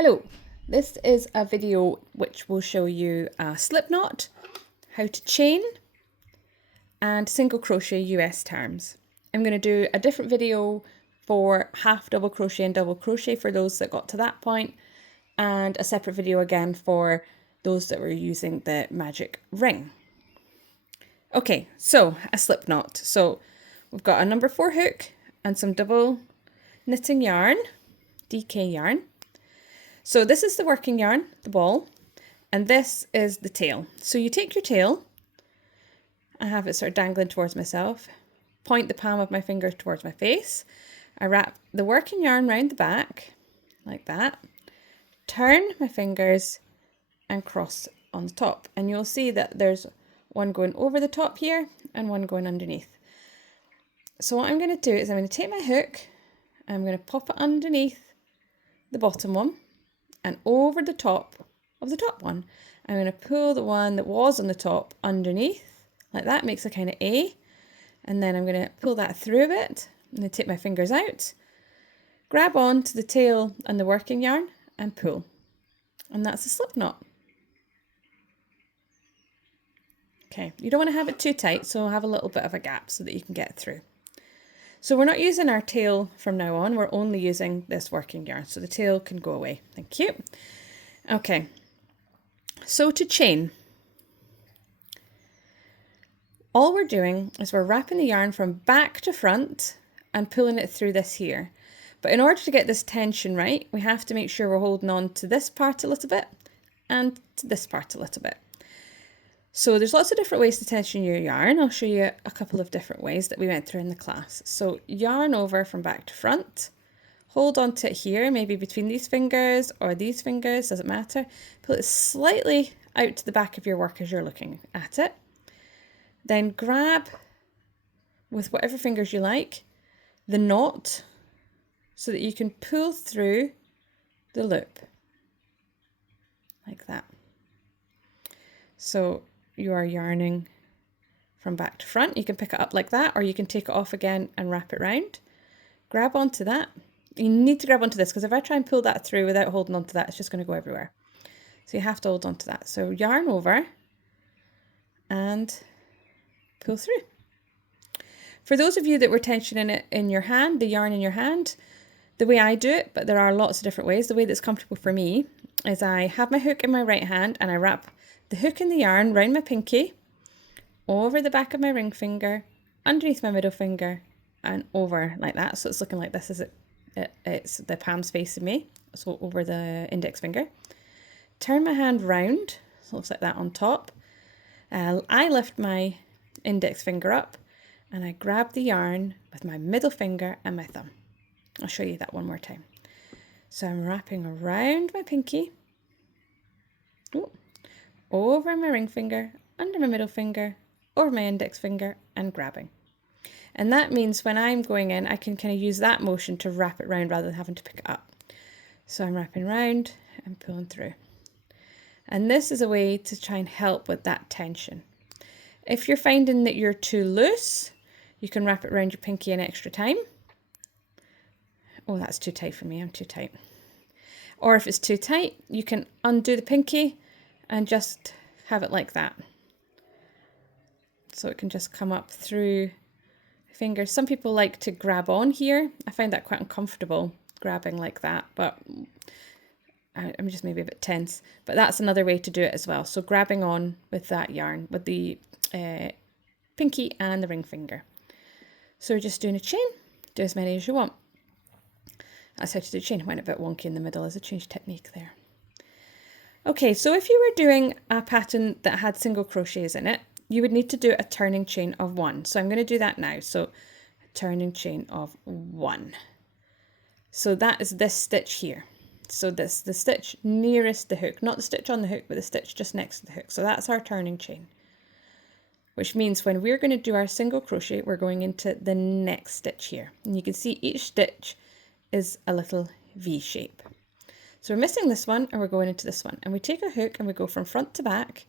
Hello, this is a video which will show you a slip knot, how to chain and single crochet US terms. I'm going to do a different video for half double crochet and double crochet for those that got to that point, and a separate video again for those that were using the magic ring. Okay, so a slip knot. So we've got a number 4 hook and some double knitting yarn, DK yarn. So this is the working yarn, the ball, and this is the tail. So you take your tail, I have it sort of dangling towards myself, point the palm of my finger towards my face, I wrap the working yarn round the back, like that, turn my fingers and cross on the top. And you'll see that there's one going over the top here and one going underneath. So what I'm going to do is I'm going to take my hook, I'm going to pop it underneath the bottom one, and over the top of the top one, I'm going to pull the one that was on the top underneath, like that, makes a kind of A, and then I'm going to pull that through a bit, and then take my fingers out, grab on to the tail and the working yarn, and pull. And that's a slip knot. Okay, you don't want to have it too tight, so have a little bit of a gap so that you can get through. So we're not using our tail from now on, we're only using this working yarn, so the tail can go away. Thank you. Okay, so to chain, all we're doing is we're wrapping the yarn from back to front and pulling it through this here. But in order to get this tension right, we have to make sure we're holding on to this part a little bit and to this part a little bit. So there's lots of different ways to tension your yarn. I'll show you a couple of different ways that we went through in the class. So yarn over from back to front, hold on to it here, maybe between these fingers or these fingers, doesn't matter. Pull it slightly out to the back of your work as you're looking at it. Then grab, with whatever fingers you like, the knot so that you can pull through the loop, like that. So you are yarning from back to front. You can pick it up like that, or you can take it off again and wrap it round. Grab onto that. You need to grab onto this, because if I try and pull that through without holding onto that, it's just going to go everywhere. So you have to hold onto that. So yarn over and pull through. For those of you that were tensioning it in your hand, the yarn in your hand, the way I do it, but there are lots of different ways, the way that's comfortable for me is I have my hook in my right hand and I wrap the hook in the yarn round my pinky, over the back of my ring finger, underneath my middle finger, and over like that. So it's looking like this is it's the palm's facing me, so over the index finger. Turn my hand round, so it looks like that on top. I lift my index finger up and I grab the yarn with my middle finger and my thumb. I'll show you that one more time. So I'm wrapping around my pinky, over my ring finger, under my middle finger, over my index finger, and grabbing. And that means when I'm going in, I can kind of use that motion to wrap it round rather than having to pick it up. So I'm wrapping round and pulling through. And this is a way to try and help with that tension. If you're finding that you're too loose, you can wrap it around your pinky an extra time. Oh, that's too tight for me, I'm too tight. Or if it's too tight, you can undo the pinky and just have it like that. So it can just come up through the fingers. Some people like to grab on here. I find that quite uncomfortable, grabbing like that, but I'm just maybe a bit tense. But that's another way to do it as well. So grabbing on with that yarn, with the pinky and the ring finger. So we're just doing a chain. Do as many as you want. That's how to do chain. Went a bit wonky in the middle as a change technique there. Okay, so if you were doing a pattern that had single crochets in it, you would need to do a turning chain of 1. So I'm going to do that now. So a turning chain of 1. So that is this stitch here. So this the stitch nearest the hook, not the stitch on the hook, but the stitch just next to the hook. So that's our turning chain, which means when we're going to do our single crochet, we're going into the next stitch here. And you can see each stitch is a little V shape. So we're missing this one and we're going into this one. And we take a hook and we go from front to back.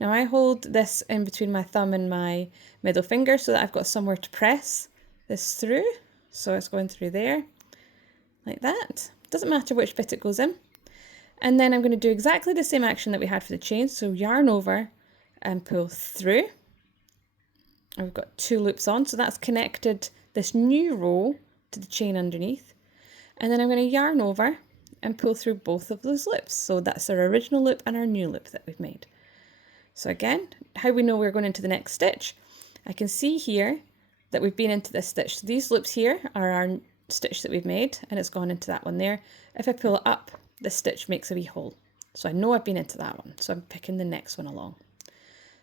Now I hold this in between my thumb and my middle finger so that I've got somewhere to press this through. So it's going through there, like that. Doesn't matter which bit it goes in. And then I'm going to do exactly the same action that we had for the chain. So yarn over and pull through. And we've got 2 loops on, so that's connected this new row to the chain underneath. And then I'm going to yarn over and pull through both of those loops. So that's our original loop and our new loop that we've made. So again, how we know we're going into the next stitch, I can see here that we've been into this stitch. So these loops here are our stitch that we've made, and it's gone into that one there. If I pull it up, this stitch makes a wee hole. So I know I've been into that one. So I'm picking the next one along.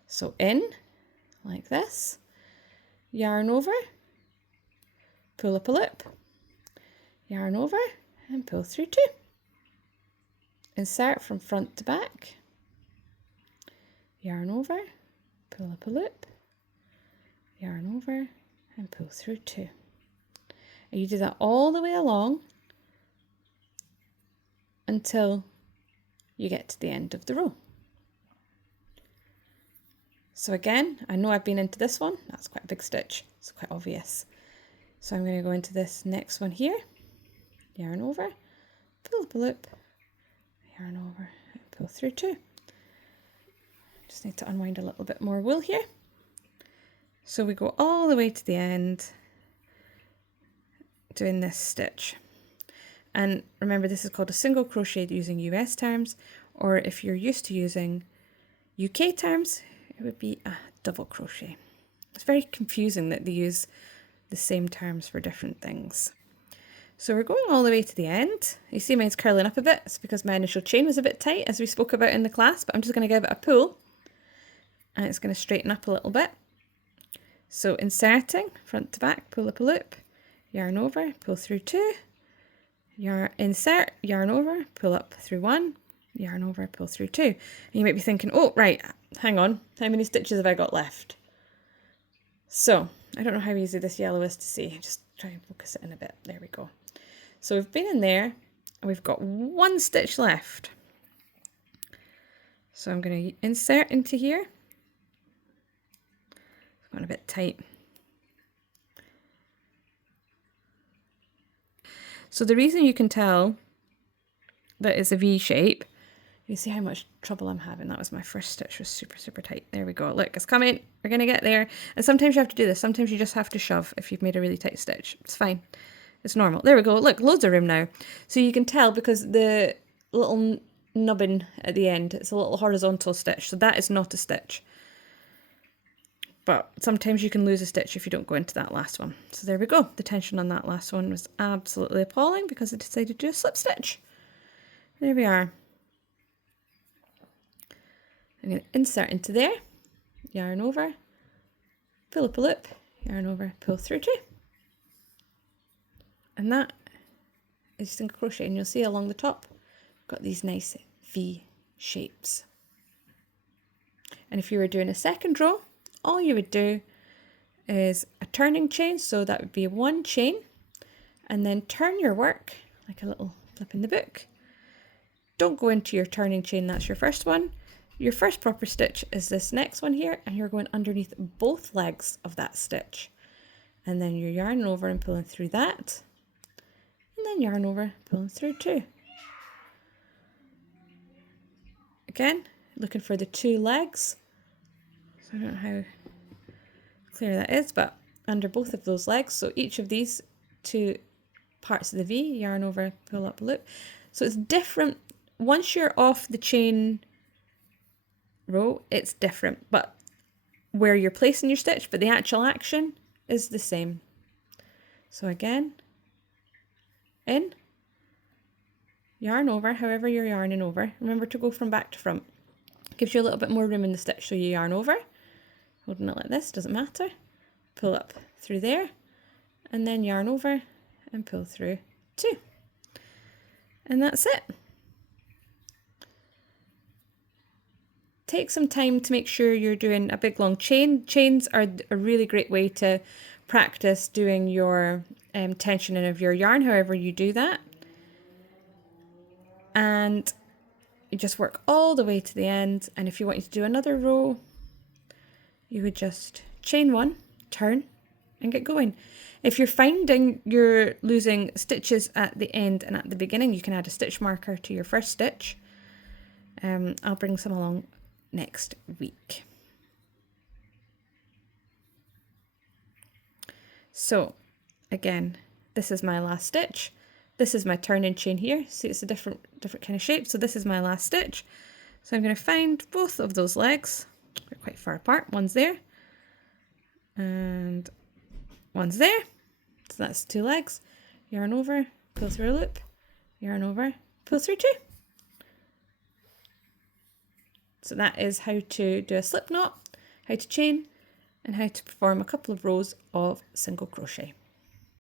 So in, like this, yarn over, pull up a loop, yarn over and pull through 2. Insert from front to back, yarn over, pull up a loop, yarn over and pull through 2. And you do that all the way along until you get to the end of the row. So again, I know I've been into this one. That's quite a big stitch. It's quite obvious. So I'm going to go into this next one here, yarn over, pull up a loop, yarn over, and pull through 2. Just need to unwind a little bit more wool here. So we go all the way to the end doing this stitch. And remember, this is called a single crochet using US terms, or if you're used to using UK terms, it would be a double crochet. It's very confusing that they use the same terms for different things. So we're going all the way to the end. You see mine's curling up a bit. It's because my initial chain was a bit tight, as we spoke about in the class, but I'm just going to give it a pull and it's going to straighten up a little bit. So inserting front to back, pull up a loop, yarn over, pull through 2, insert, yarn over, pull up through 1, yarn over, pull through 2. And you might be thinking, oh, right, hang on, how many stitches have I got left? So, I don't know how easy this yellow is to see. Just try and focus it in a bit. There we go. So we've been in there, and we've got 1 stitch left. So I'm going to insert into here. It's gone a bit tight. So the reason you can tell that it's a V shape, you see how much trouble I'm having. That was my first stitch, was super, super tight. There we go. Look, it's coming. We're going to get there. And sometimes you have to do this. Sometimes you just have to shove if you've made a really tight stitch. It's fine. It's normal. There we go. Look, loads of room now. So you can tell because the little nubbin at the end, it's a little horizontal stitch. So that is not a stitch. But sometimes you can lose a stitch if you don't go into that last one. So there we go. The tension on that last one was absolutely appalling because I decided to do a slip stitch. There we are. I'm going to insert into there, yarn over, pull up a loop, yarn over, pull through 2. And that is single crochet, and you'll see along the top, got these nice V shapes. And if you were doing a second row, all you would do is a turning chain, so that would be 1 chain, and then turn your work like a little flip in the book. Don't go into your turning chain, that's your first one. Your first proper stitch is this next one here, and you're going underneath both legs of that stitch. And then you're yarning over and pulling through that, and then yarn over, pulling through 2. Again, looking for the 2 legs. So I don't know how clear that is, but under both of those legs, so each of these 2 parts of the V, yarn over, pull up a loop. So it's different. Once you're off the chain row, it's different, but where you're placing your stitch, but the actual action is the same. So again, in, yarn over, however you're yarning over. Remember to go from back to front. Gives you a little bit more room in the stitch, so you yarn over, holding it like this, doesn't matter. Pull up through there, and then yarn over and pull through 2. And that's it. Take some time to make sure you're doing a big long chain. Chains are a really great way to practice doing your tensioning of your yarn, however you do that. And you just work all the way to the end. And if you wanted to do another row, you would just chain 1, turn, and get going. If you're finding you're losing stitches at the end and at the beginning, you can add a stitch marker to your first stitch I'll bring some along next week. So again, this is my last stitch. This is my turning chain here. See, it's a different kind of shape. So this is my last stitch. So I'm going to find both of those legs. They're quite far apart. One's there and one's there. So that's 2 legs. Yarn over, pull through a loop, yarn over, pull through 2. So that is how to do a slip knot, how to chain, and how to perform a couple of rows of single crochet.